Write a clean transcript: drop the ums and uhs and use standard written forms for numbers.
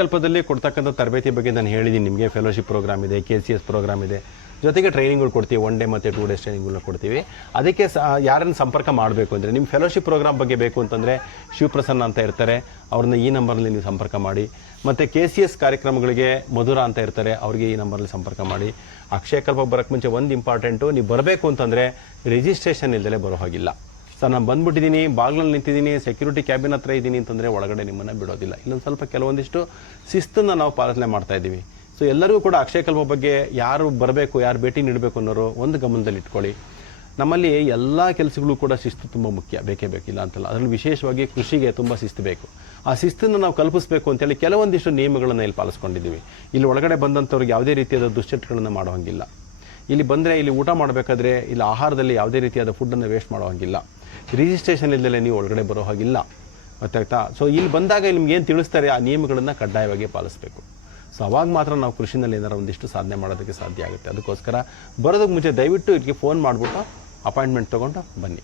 ಕಲ್ಪದಲ್ಲಿ ಕೊಡ್ತಕ್ಕಂಥ ತರಬೇತಿ ಬಗ್ಗೆ ನಾನು ಹೇಳಿದ್ದೀನಿ ನಿಮಗೆ. ಫೆಲೋಶಿಪ್ ಪ್ರೋಗ್ರಾಮ್ ಇದೆ, KCS ಪ್ರೋಗ್ರಾಮ್ ಇದೆ, ಜೊತೆಗೆ ಟ್ರೈನಿಂಗ್ಗಳು ಕೊಡ್ತೀವಿ. 1 ಡೇ ಮತ್ತು 2 ಡೇಸ್ ಟ್ರೈನಿಂಗ್ಗಳನ್ನ ಕೊಡ್ತೀವಿ. ಅದಕ್ಕೆ ಯಾರನ್ನು ಸಂಪರ್ಕ ಮಾಡಬೇಕು ಅಂದರೆ, ನಿಮ್ಮ ಫೆಲೋಶಿಪ್ ಪ್ರೋಗ್ರಾಮ್ ಬಗ್ಗೆ ಬೇಕು ಅಂತಂದರೆ ಶಿವಪ್ರಸನ್ನ ಅಂತ ಇರ್ತಾರೆ, ಅವ್ರನ್ನ ಈ ನಂಬರ್ನಲ್ಲಿ ನೀವು ಸಂಪರ್ಕ ಮಾಡಿ. ಮತ್ತು KCS ಕಾರ್ಯಕ್ರಮಗಳಿಗೆ ಮಧುರ ಅಂತ ಇರ್ತಾರೆ, ಅವ್ರಿಗೆ ಈ ನಂಬರಲ್ಲಿ ಸಂಪರ್ಕ ಮಾಡಿ. ಅಕ್ಷಯ ಕಲ್ಪ ಬರೋಕ್ಕೆ ಮುಂಚೆ ಒಂದು ಇಂಪಾರ್ಟೆಂಟು, ನೀವು ಬರಬೇಕು ಅಂತಂದರೆ ರಿಜಿಸ್ಟ್ರೇಷನ್ ಇಲ್ಲದೆ ಬರೋ ಹಾಗಿಲ್ಲ. ಸರ್ ನಾನು ಬಂದುಬಿಟ್ಟಿದ್ದೀನಿ, ಬಾಗಿಲಲ್ಲಿ ನಿಂತಿದ್ದೀನಿ, ಸೆಕ್ಯೂರಿಟಿ ಕ್ಯಾಬಿನ್ ಹತ್ರ ಇದ್ದೀನಿ ಅಂತಂದರೆ ಒಳಗಡೆ ನಿಮ್ಮನ್ನು ಬಿಡೋದಿಲ್ಲ. ಇಲ್ಲೊಂದು ಸ್ವಲ್ಪ ಕೆಲವೊಂದಿಷ್ಟು ಶಿಸ್ತನ್ನು ನಾವು ಪಾಲನೆ ಮಾಡ್ತಾ ಇದ್ದೀವಿ. ಸೊ ಎಲ್ಲರಿಗೂ ಕೂಡ ಅಕ್ಷಯ ಕಲ್ಪ ಬಗ್ಗೆ ಯಾರು ಬರಬೇಕು, ಯಾರು ಭೇಟಿ ನೀಡಬೇಕು ಅನ್ನೋರು ಒಂದು ಗಮನದಲ್ಲಿ ಇಟ್ಕೊಳ್ಳಿ. ನಮ್ಮಲ್ಲಿ ಎಲ್ಲ ಕೆಲಸಗಳು ಕೂಡ ಶಿಸ್ತು ತುಂಬ ಮುಖ್ಯ, ಬೇಕೇ ಬೇಕಿಲ್ಲ ಅಂತಲ್ಲ. ಅದರಲ್ಲಿ ವಿಶೇಷವಾಗಿ ಕೃಷಿಗೆ ತುಂಬ ಶಿಸ್ತು ಬೇಕು. ಆ ಶಿಸ್ತನ್ನು ನಾವು ಕಲ್ಪಿಸಬೇಕು ಅಂತೇಳಿ ಕೆಲವೊಂದಿಷ್ಟು ನಿಯಮಗಳನ್ನು ಇಲ್ಲಿ ಪಾಲಿಸ್ಕೊಂಡಿದ್ದೀವಿ. ಇಲ್ಲಿ ಒಳಗಡೆ ಬಂದಂಥವ್ರಿಗೆ ಯಾವುದೇ ರೀತಿಯಾದ ದುಶ್ಚಟಗಳನ್ನು ಮಾಡೋ ಹಂಗಿಲ್ಲ. ಇಲ್ಲಿ ಬಂದರೆ ಇಲ್ಲಿ ಊಟ ಮಾಡಬೇಕಾದ್ರೆ ಇಲ್ಲಿ ಆಹಾರದಲ್ಲಿ ಯಾವುದೇ ರೀತಿಯಾದ ಫುಡ್ಡನ್ನು ವೇಸ್ಟ್ ಮಾಡೋ ಹಾಗಿಲ್ಲ. ರಿಜಿಸ್ಟ್ರೇಷನ್ ಇಲ್ಲದೆ ನೀವು ಒಳಗಡೆ ಬರೋ ಹಾಗಿಲ್ಲ, ಗೊತ್ತಾಗ್ತಾ? ಸೊ ಇಲ್ಲಿ ಬಂದಾಗ ನಿಮ್ಗೆ ಏನು ತಿಳಿಸ್ತಾರೆ ಆ ನಿಯಮಗಳನ್ನು ಕಡ್ಡಾಯವಾಗಿ ಪಾಲಿಸಬೇಕು. ಸೊ ಅವಾಗ ಮಾತ್ರ ನಾವು ಕೃಷಿನಲ್ಲಿ ಏನಾರು ಒಂದಿಷ್ಟು ಸಾಧನೆ ಮಾಡೋದಕ್ಕೆ ಸಾಧ್ಯ ಆಗುತ್ತೆ. ಅದಕ್ಕೋಸ್ಕರ ಬರೋದಕ್ಕೆ ಮುಂಚೆ ದಯವಿಟ್ಟು ಇದಕ್ಕೆ ಫೋನ್ ಮಾಡಿಬಿಟ್ಟು ಅಪಾಯಿಂಟ್ಮೆಂಟ್ ತೊಗೊಂಡು ಬನ್ನಿ.